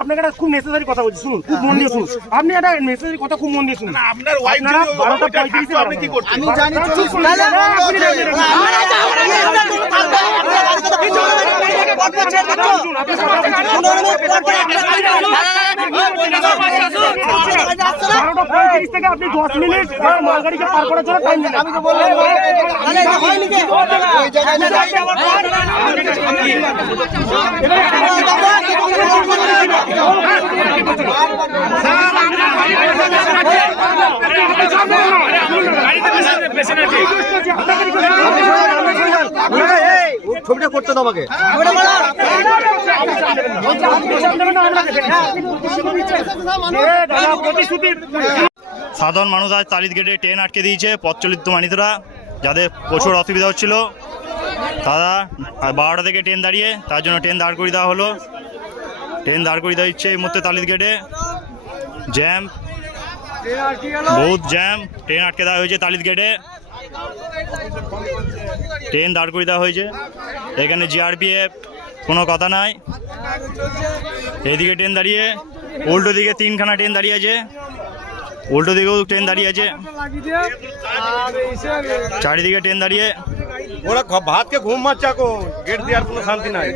আপনাকে খুব নেসেসারি কথা বলছি, শুনুন, খুব মন দিয়ে শুনুন। আপনি একটা নেসেসারি কথা খুব মন দিয়ে শুনুন। আপনারা 12:35 আপনি কি করছেন? আমি জানি থেকে আপনি 10 মিনিট মালগাড়িকে পার করার জন্য টাইম দেন। আমি তো বললাম ছবিটা করতে দাও আমাকে। সাধারণ মানুষ আজ তালিদ গেটে ট্রেন আটকে দিয়েছে পথচলিত মানিতরা, যাদের প্রচুর অসুবিধা হচ্ছিল। তারা 12টা থেকে ট্রেন দাঁড়িয়ে, তার জন্য ট্রেন দাঁড় করিয়ে দেওয়া হলো। ট্রেন দাঁড় করিয়ে দেওয়া হচ্ছে এই মুহূর্তে তালিদ গেটে। জ্যাম, বহুত জ্যাম, ট্রেন আটকে দেওয়া হয়েছে তালিদ গেটে। ট্রেন দাঁড় করিয়ে দেওয়া হয়েছে। এখানে জিআরপিএফ, কোনো কথা নাই। এইদিকে ট্রেন দাঁড়িয়ে, উল্টো দিকে 3খানা ট্রেন দাঁড়িয়ে আছে, উল্টো দিকেও ট্রেন দাঁড়িয়ে আছে, চারিদিকে ট্রেন দাঁড়িয়ে। ওরা ভাতকে ঘুম মারছে, গেট দেওয়ার কোনো শান্তি নাই।